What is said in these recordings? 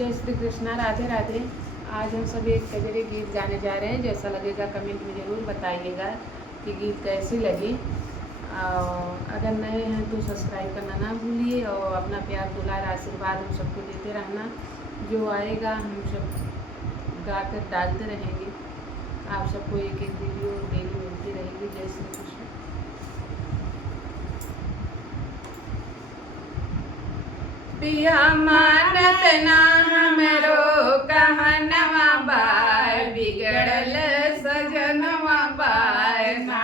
जय श्री कृष्णा, राधे राधे। आज हम सब एक कजरी गीत गाने जा रहे हैं। जैसा लगेगा कमेंट में ज़रूर बताइएगा कि गीत कैसी लगी। अगर नए हैं तो सब्सक्राइब करना ना भूलिए और अपना प्यार दुलार आशीर्वाद हम सबको देते रहना। जो आएगा हम सब गाकर डालते रहेंगे। आप सबको एक एक वीडियो डेली मिलती रहेगी। जय श्री कृष्ण। पिया मानत ना हमरो कहनवा बाय, बिगड़ल सजनवा बाय ना।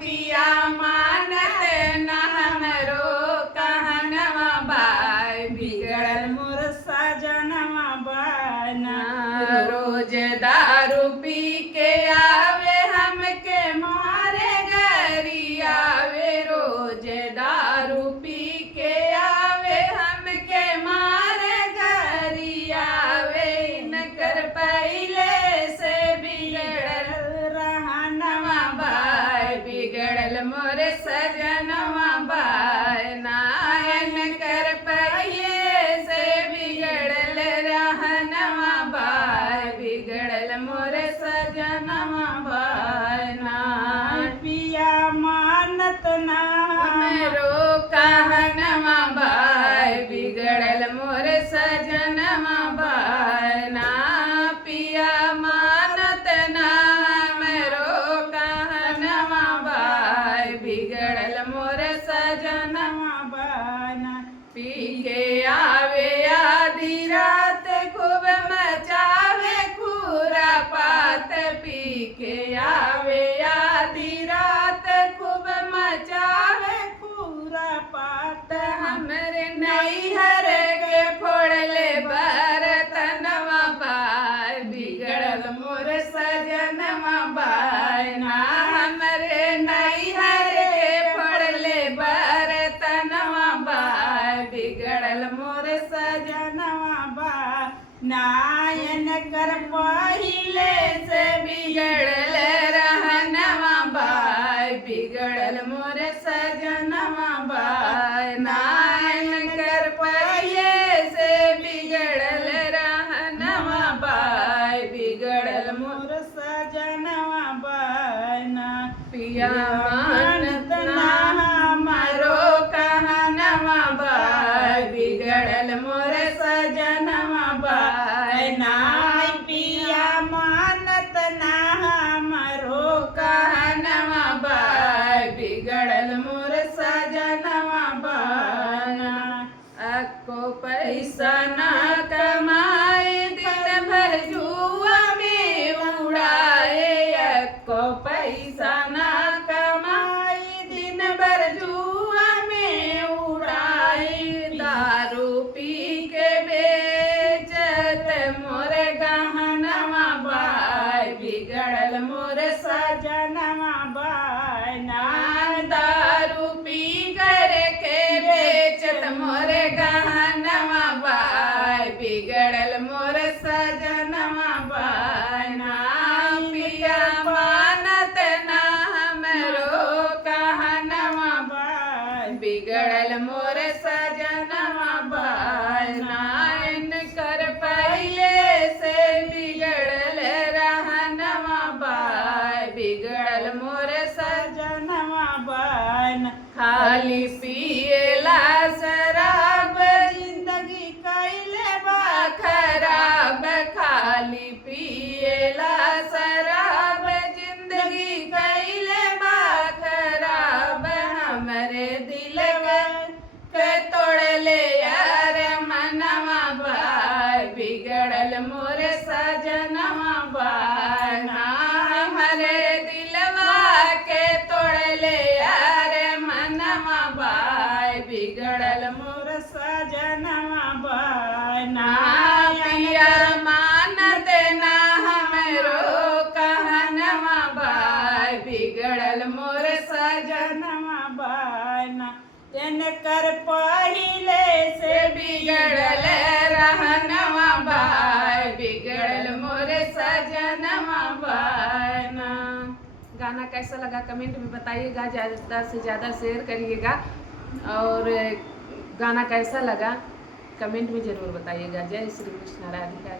पिया मानत ना हमरो कहनवा बाय, बिगड़ल मोर सजनवा बाय ना। रोज दारू पी के आवे हमके मारे गरी आवे। रोज दारू पी के आवे हमके मारे गरी आवे। इनकर पहले से बिगड़ल रहनवा बाय, बिगड़ल मोर सजनवा बाय ना। इनकर पहले से बिगड़ल रहनवा बाय, बिगड़ल मोर सजनवा बाय ना। पिया मानत ना हमरो कहनवा बाय, बिगड़ल मोर सजनवा बाय ना। पिया मानत ना हमरो कहनवा बाय, बिगड़ल मोर सजनवा बाय ना। पी के आवे आधी रात खूब मचावे खूरा पात। पी के आवे आधी रात खूब मचावे पूरा पात हमरे नैहर के फोड़ले बरतनवा बाय, बिगड़ल मोर सजनवा बाय ना। हमरे नैहर के फोड़ले बरतनवा बाय, बिगड़ल मोर सजनवा बाय नायन कर पहिले से बिगड़ल रहनवा बाय, बिगड़ल मोर सजनवा बाय नायन कर पहिले से बिगड़ल रहनवा बाय, बिगड़ल मोर मोर सजनवा बाय ना। पिया मानत ना हमरो कहनवा बाय, बिगड़ल मोर सजनवा बाय ना। पिया मानत ना हमरो कहनवा बाय, बिगड़ल मोर सजनवा बाय ना। अक्को पैसा ना कमाए दिन भर जुआ में उड़ाए। अक्को पैसा ना कमाए दिन भर जुआ में उड़ाए। दारू पी के बेचत मोर गहनवा बाय, बिगड़ल मोर सजनवा बाय ना। दारू पी कर के बेचत मोर गहनवा बाय, बिगड़ल मोर सजनवा बाय ना। पिया मानत ना हमरो कहनवा बाय बिगड़ल मोर सजनवा बाय ना। इनकर पहले से बिगड़ल रहनवा बाय, बिगड़ल मोर सजनवा बाय ना। खाली पिएला शराब जिंदगी कैले बा खराब। खाली पिएला शराब जिंदगी कैले बा खराब। हमरे दिल के तोड़ले यार मनवा बाय, बिगड़ल मोर सजनवा बाय ना। हमरे दिलवा के तोड़ले यार मनवा बाय, बिगड़ल मोर मोर सजनवा बाय ना। पिया मानत ना हमरो कहनवा बाय, बिगड़ल मोर सजनवा बाय ना। इनकर पहिले से बिगड़ल रहनवा बाय, बिगड़ल मोर सजनवा बाय ना। गाना कैसा लगा कमेंट में बताइएगा। ज़्यादा से ज़्यादा शेयर करिएगा। और गाना कैसा लगा कमेंट में ज़रूर बताइएगा। जय श्री कृष्ण, राधिका।